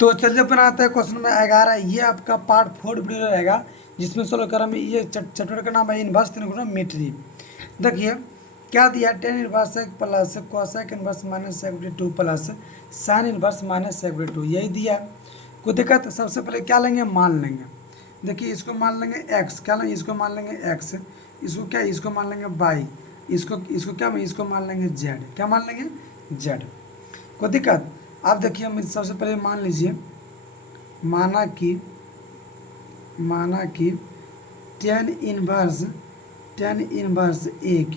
तो चलिए बनाते हैं क्वेश्चन नंबर 11। ये आपका पार्ट 4 वीडियो रहेगा, जिसमें सोल्व कर में ये चैप्टर का नाम है इनवर्स ट्रिग्नोमेट्री। देखिए क्या दिया है, टेन इनवर्स एक plus cosec inverse minus sec बटे 2 plus sine inverse minus sec बटे 2, यही दिया है। कोई दिक्कत? सबसे पहले क्या लेंगे, मान लेंगे। देखिए इसको मान लेंगे एक्स, क्या लेंगे, इसको मान लेंगे एक्स, इसको क्या, इसको मान लेंगे वाई, इसको इसको क्या, इसको मान लेंगे जेड, क्या मान लेंगे, जेड। कोई दिक्कत? आप देखिए हम सबसे पहले मान लीजिए, माना कि टेन इनवर्स एक।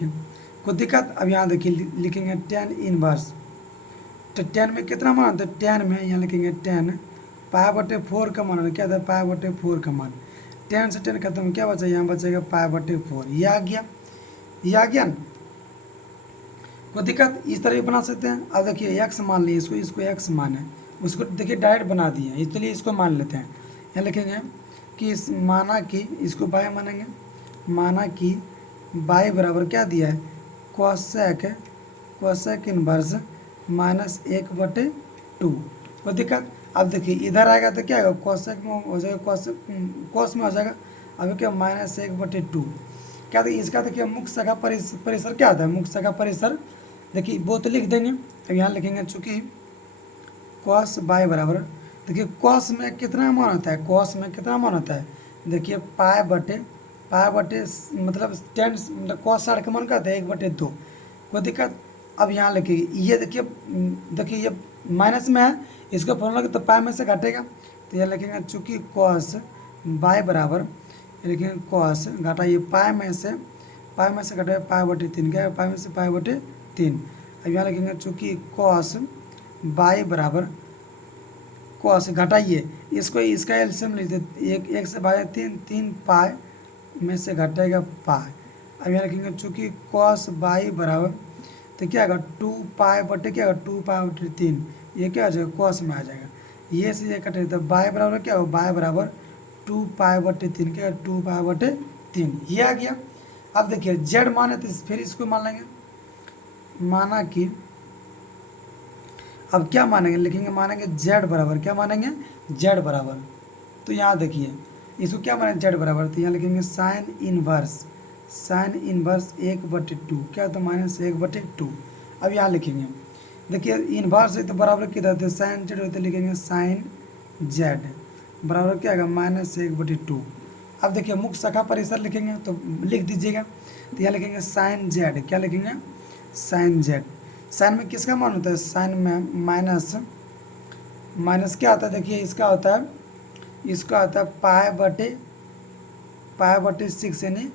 कोई दिक्कत? अब यहाँ देखिए लिखेंगे टेन इनवर्स, तो टेन में कितना मान होता है, टेन में यहाँ लिखेंगे टेन पाई बटे 4 का मान, क्या था, पाई बटे 4 का मान। 10 से 10 खत्म, क्या बचा, यहाँ बचेगा पाई बटे 4, ये आ गया, ये आ गया ना। कोई दिक्कत? इस तरह भी बना सकते हैं। अब देखिए एक्स मान लिए, इसको एक्स माने, उसको देखिए डायरेक्ट बना दिए, इसलिए इसको मान लेते हैं। यहाँ लिखेंगे कि इस माना कि इसको बाय मानेंगे, माना कि बाय बराबर क्या दिया है, कोसेक इनवर्स माइनस 1/2। कोई दिक्कत? अब देखिए इधर आएगा तो क्या आएगा, कोसेक में हो जाएगा, कोस में हो जाएगा। अभी क्या, -1/2। क्या देखिए इसका, देखिए मुख्य शाखा परिसर क्या आता है, मुख्य शाखा परिसर। देखिए वो तो लिख देंगे। अब यहाँ लिखेंगे चूँकि कॉस बाय बराबर, देखिए कॉस में कितना मान होता है, कॉस में कितना मान होता है, देखिए पाई बटे मतलब 10, मतलब कॉस 60 का मान कहते हैं 1/2। कोई दिक्कत? अब यहाँ लिखिए, ये देखिए देखिए ये माइनस में है, इसको फॉर्मूला तो पाई में से घटेगा, तो यह लिखेंगे चूँकि कॉस बाय बराबर, लिखेंगे कॉस घटा ये पाई में से घटाए पाई/3, क्या है, पाई में से पाई/3। अब यहाँ लिखेंगे चूँकि कॉस बाई बराबर, कॉस घटाइए इसको, इसका एलसीएम लिख देते, एक से भाई 3 पाई में से घटेगा पाई। अब यहाँ लिखेंगे चूँकि कॉस बाई बराबर, तो क्या आएगा 2 पाई बटे, क्या आएगा 2 पाई/3, ये क्या आ जाएगा, कॉस में आ जाएगा। ये से ये कटेगा, तो बाई बराबर क्या होगा, बाई बराबर 2 पाई/3, क्या 2 पाई/3, ये आ गया। अब देखिए जेड माने तो फिर इसको मान लेंगे, माना कि, अब क्या मानेंगे, लिखेंगे मानेंगे जेड बराबर, क्या मानेंगे, जेड बराबर। तो यहाँ देखिए इसको क्या मानेंगे, जेड बराबर, तो यहाँ लिखेंगे साइन इनवर्स 1/2, क्या होता है, -1/2। अब यहाँ लिखेंगे, देखिए इनवर्स है तो बराबर किधर थे, साइन जेड होते, लिखेंगे साइन जेड बराबर क्या आएगा, -1/2। अब देखिए मुख्य शाखा परिसर लिखेंगे तो लिख दीजिएगा, तो यहाँ लिखेंगे साइन जेड, क्या लिखेंगे, साइन जेड। साइन में किसका मान होता है, साइन में माइनस क्या होता है, देखिए इसका होता है, इसका होता है पाई/6,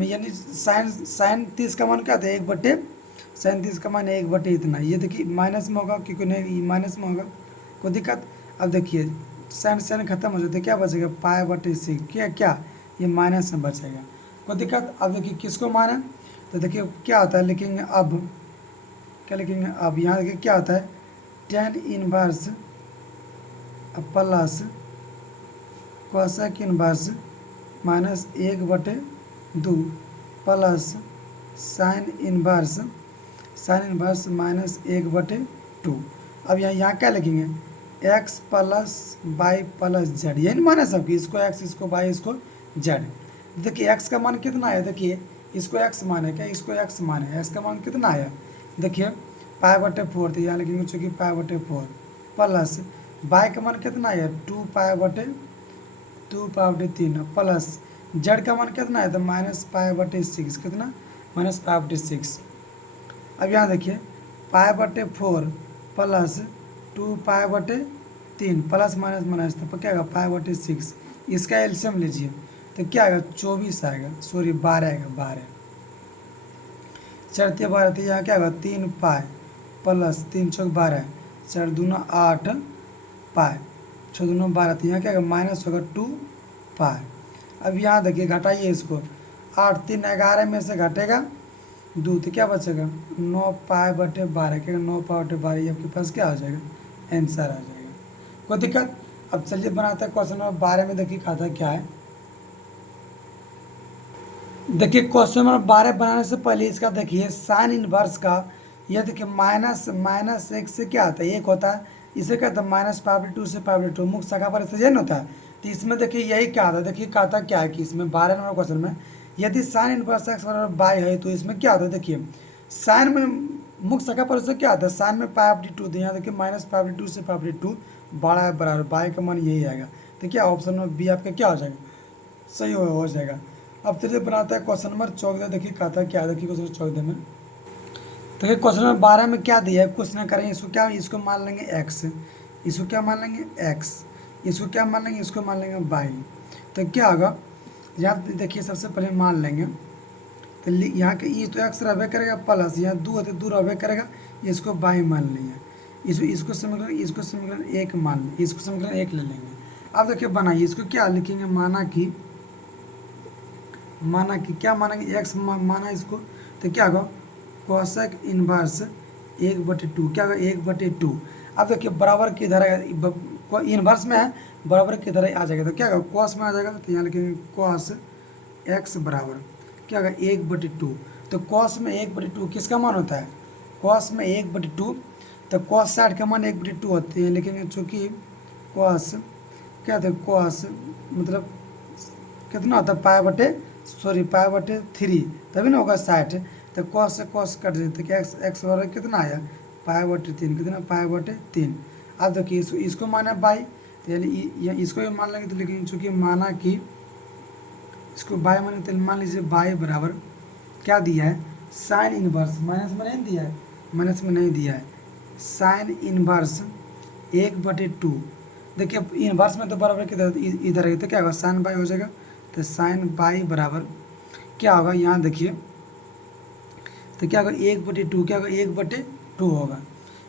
यानी साइन 30 का मान क्या होता है, 1/साइन 30 का मान 1/, इतना। ये देखिए माइनस में होगा, क्योंकि नहीं माइनस में होगा, कोई दिक्कत? अब देखिए साइन खत्म हो जाता है, क्या बचेगा, पाई/6, क्या ये माइनस में बचेगा, कोई दिक्कत? अब देखिए किसको माना, तो देखिए क्या होता है, लिखेंगे अब, क्या लिखेंगे, अब यहाँ देखिए क्या होता है, tan inverse plus cosec inverse -1/2 plus sine inverse -1/2। अब यहाँ क्या लिखेंगे, x plus by plus Z, यही माना सबकी, इसको एक्स, इसको बाई, इसको जेड। देखिए एक्स का मान कितना है, देखिए इसको एक्स मान है, क्या इसको एक्स मान है, एक्स का मान कितना है, देखिए पाई/4, तो यहाँ लिखेंगे चूँकि पाई/4 प्लस बाई का मान कितना है, 2 पाई/3 प्लस जेड का मान कितना है, तो -पाई/6, कितना, -पाई/6। अब यहाँ देखिए पाई/4 प्लस 2 पाई/3 प्लस माइनस तो क्या आएगा, पाई/6। इसका एलसीएम लीजिए तो क्या आएगा, 24 आएगा, सॉरी 12 आएगा, 12 4 × 12, तो यहाँ क्या आएगा, 3 पाई प्लस 3 × 12, 4 दूना 8 पाई, 6 दूना 12, तो यहाँ क्या आएगा, माइनस होगा 2 पाई। अब यहाँ देखिए घटाइए इसको, 8 3 11 में से घटेगा 2, तो क्या बचेगा, 9 पाई/12, क्या 9 पाई/12, ये आपके पास क्या आ जाएगा, आंसर आ जाएगा। कोई दिक्कत? अब चलिए बनाते हैं क्वेश्चन नंबर 12 में, देखिए खाता क्या है। देखिए क्वेश्चन नंबर 12 बनाने से पहले इसका देखिए साइन इनवर्स का, यह देखिए माइनस 1 से क्या आता है, 1 होता है, इसे कहते हैं माइनस पाई बटे 2 से पाई बटे 2 मुख्य शाखा पर इससे होता है। तो इसमें देखिए यही क्या आता है, देखिए क्या आता क्या है कि इसमें 12 नंबर क्वेश्चन में यदि साइन इनवर्स एक्स बराबर बाई है तो इसमें क्या आता है, देखिए साइन में मुख्य शाखा पर इससे क्या आता है, साइन में पाई बटे 2, तो यहाँ देखिए माइनस पाई बटे 2 से पाई बटे 2 बड़ा है बराबर बाई का मान यही आएगा। तो क्या ऑप्शन नंबर बी आपका क्या हो जाएगा, सही हो जाएगा। अब चलिए बनाता है क्वेश्चन नंबर 14। देखिए कहता है क्या, देखिए क्वेश्चन 14 में देखिए क्वेश्चन नंबर 12 में क्या दिया है, कुछ ना करेंगे इसको क्या, इसको मान लेंगे एक्स, इसको क्या मान लेंगे एक्स, इसको क्या मान लेंगे, इसको मान लेंगे बाई। तो क्या होगा, यहाँ देखिए सबसे पहले मान लेंगे तो यहाँ के ई तो एक्स रहबे करेगा प्लस यहाँ दो होते दो रहबे करेगा, इसको बाई मान लेंगे, इसको समीकरण एक मान लें, इसको समीकरण एक ले लेंगे। अब देखिए बनाइए, इसको क्या लिखेंगे, माना कि क्या मानेंगे एक्स माना इसको, तो क्या होगा कोसेक इनवर्स 1/2, क्या होगा 1/2। अब देखिए बराबर किधर है, इनवर्स में है बराबर किधर आ जाएगा, तो क्या होगा कॉस में आ जाएगा, तो यहाँ लिखेंगे कॉस एक्स बराबर क्या होगा 1/2। तो कॉस में 1/2 किसका मान होता है, कॉस में 1/2, तो कॉस 60 का मान 1/2 होते हैं, लिखेंगे चूँकि कॉस क्या होता है, कॉस मतलब कितना होता है पाई बटे 3, तभी ना होगा 60। तो कॉस से कॉस कट देते, क्या एक्स बराबर कितना आया पाई बटे 3, कितना पाई बटे 3। अब देखिए इसको माना बाई, तो यानी इसको भी मान लेंगे, तो लेकिन चूँकि माना कि इसको बाई माने, तो मान लीजिए बाई बराबर क्या दिया है साइन इनवर्स, माइनस में नहीं दिया है, माइनस में नहीं दिया है, साइन इनवर्स 1/2। देखिए इनवर्स में तो बराबर किधर इधर है, तो क्या होगा साइन बाई हो जाएगा। तो साइन बाई बराबर क्या होगा, यहाँ देखिए तो क्या होगा 1/2, क्या होगा 1/2 होगा।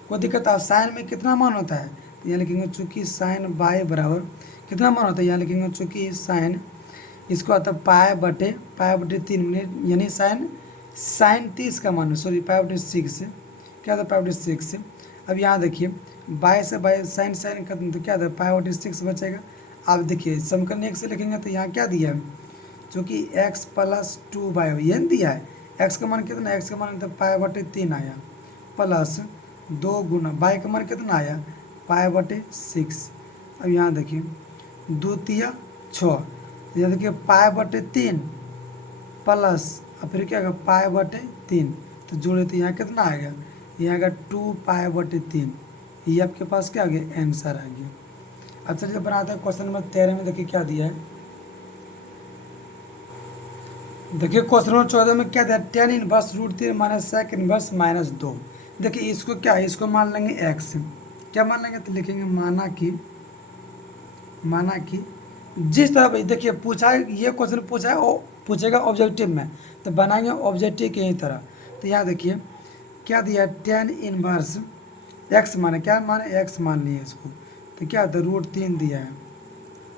कोई दिक्कत आप साइन में कितना मान होता है, तो यहाँ लिखेंगे चूँकि साइन बाई बराबर कितना मान होता है, यहाँ लिखेंगे चूँकि साइन इसको आता है पाई बटे 3 मिनट, यानी साइन 30 का मान, सॉरी पाई बटे 6 क्या होता है पाई बटे 6। अब यहाँ देखिए बाई से बाई साइन का तो क्या आता है पाई बटे 6 बचेगा। अब देखिए समीकरण 1 से लिखेंगे, तो यहाँ क्या दिया है, चूँकि x + 2y ये दिया है, x का मान कितना, x का मान तो पाई बटे 3 आया प्लस 2 गुना बाई का मान कितना आया पाई बटे 6। अब यहाँ देखिए 2 तिया 6, यहाँ देखिए पाई बटे 3 प्लस और फिर क्या होगा पाई बटे 3, तो जोड़े तो यहाँ कितना आएगा, यहाँ आएगा 2 पाई बटे 3। ये आपके पास क्या आ गया आंसर आ गया। अब चलिए बनाते हैं क्वेश्चन नंबर 13 में, देखिए क्या दिया है, देखिए क्वेश्चन नंबर 14 में क्या दिया, tan inverse √3 minus sec inverse -2। देखिए इसको क्या है, इसको मान लेंगे x, क्या मान लेंगे, तो लिखेंगे माना कि जिस तरह भाई देखिए पूछा है, ये क्वेश्चन पूछा है पूछेगा ऑब्जेक्टिव में, तो बनाएंगे ऑब्जेक्टिव के ही तरह। तो यहाँ देखिए क्या दिया है tan इनवर्स x माने क्या माने x मान लिए इसको, तो क्या होता है √3 दिया है,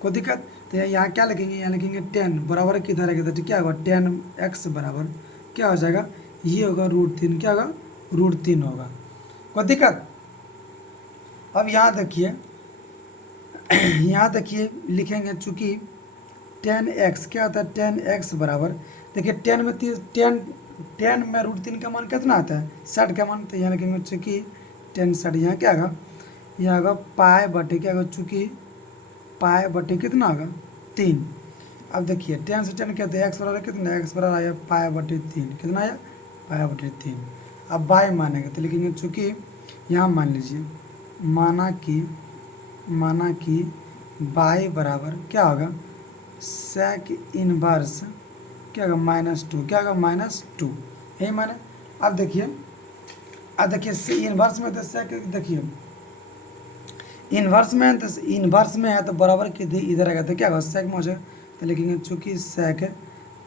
कोई दिक्कत। तो यहाँ क्या लिखेंगे, यहाँ लिखेंगे 10 बराबर किधर रहेगा, तो क्या होगा 10x बराबर क्या हो जाएगा, ये होगा √3, क्या होगा √3 होगा, कोई दिक्कत। अब यहाँ देखिए लिखेंगे चूँकि 10x क्या होता है 10x बराबर, देखिए 10 में √3 का मान कितना आता है 60 का मान, तो यहाँ लिखेंगे चूँकि 10 60, यहाँ क्या होगा, यहाँ होगा पाई बटे क्या होगा, चूँकि पाई बटे कितना होगा 3। अब देखिए 10 से 10 क्या होता है एक्स बराबर कितना, एक्स बराबर आया पाई बटे 3, कितना आया पाई बटे 3। अब बाई मानेंगे, तो लिखेंगे चूँकि यहाँ मान लीजिए माना कि बाई बराबर क्या होगा sec इनवर्स क्या होगा -2, क्या होगा -2, यही माने। अब देखिए इनवर्स में तो sec देखिए इन्वर्स में है तो बराबर के इधर आएगा, तो क्या होगा sec में हो जाएगा, तो लिखेंगे चूँकि sec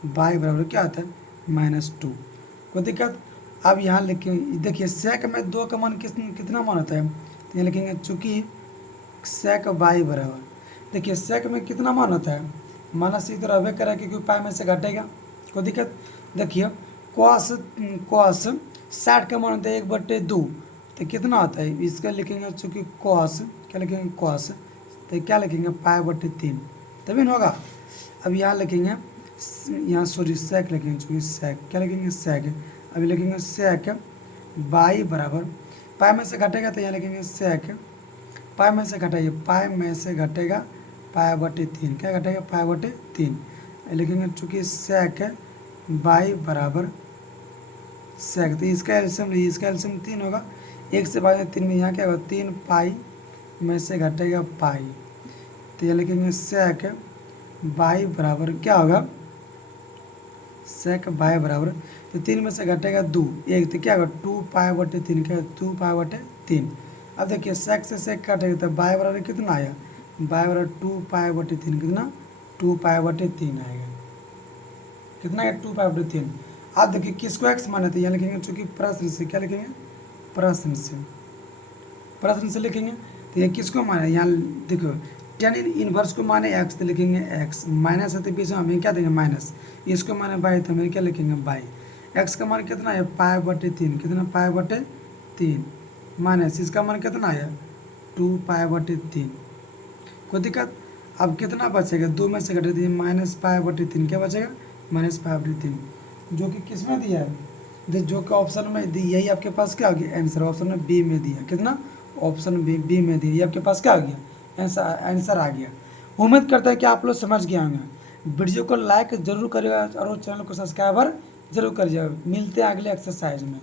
बाई बराबर क्या आता है -2, कोई दिक्कत। अब यहाँ लिखेंगे देखिए sec में 2 का मान कितना मान होता है, तो यहाँ लिखेंगे चूँकि sec बाई बराबर, देखिए sec में कितना मान होता है माइनस इधर रहबे करेगा क्योंकि पाई में से घटेगा, कोई दिक्कत। देखिए cos 60 का मान होता है 1/2, तो कितना होता है इसका लिखेंगे चूँकि cos क्या लिखेंगे cos, तो क्या लिखेंगे पाई बटे 3, तभी ना होगा। अब यहाँ लिखेंगे sec लिखेंगे चूँकि sec क्या लिखेंगे sec, अभी लिखेंगे sec बाई बराबर पाई में से घटेगा, तो यहाँ लिखेंगे sec पाई में से घटाइए, पाई में से घटेगा पाई बटे 3, क्या घटेगा पाई बटे 3। लिखेंगे चूँकि सेक बाई बराबर सेक, तो इसका एल्सियम लीजिए, इसका एल्सियम 3 होगा, 1 से भाग 3 में यहाँ क्या होगा 3 पाई में से घटेगा पाई, तो ये लिखेंगे सेक बाई बराबर क्या होगा सेक बाई बराबर, तो 3 में से घटेगा 2, 1 तो क्या होगा 2 पाई बटे 3, क्या 2 पाई बटे 3। अब देखिए सेक से सेक काटेगा तो बाई बराबर कितना आया, बाई बराबर 2 पाई बटे 3, कितना 2 पाई बटे 3 आएगा, कितना है 2 पाई बटे 3। अब देखिए किसको एक्स माने थे, यहाँ लिखेंगे चूँकि प्रश्न से, क्या लिखेंगे प्रश्न से लिखेंगे, तो ये किसको माने, यहाँ देखो टेन इनवर्स को माने एक्स, तो लिखेंगे एक्स, माइनस है तो बीच में हमें क्या देंगे माइनस, इसको माने बाई तो हमें क्या लिखेंगे बाई। एक्स का मान कितना है पाई बटे 3, कितना पाई बटे 3, माइनस इसका मान कितना है 2 पाई बटे 3, कोई दिक्कत। अब कितना बचेगा 2 में से घटे दिए माइनस पाई बटे 3, क्या बचेगा माइनस पाई बटे 3, जो कि किस में दिया है, जो कि ऑप्शन में दी, यही आपके पास क्या आ गया आंसर, ऑप्शन में बी में दिया, कितना ऑप्शन बी में दिया, ये आपके पास क्या आ गया आंसर आ गया। उम्मीद करता है कि आप लोग समझ गए होंगे। वीडियो को लाइक जरूर करिएगा और चैनल को सब्सक्राइबर जरूर करिएगा। मिलते हैं अगले एक्सरसाइज में।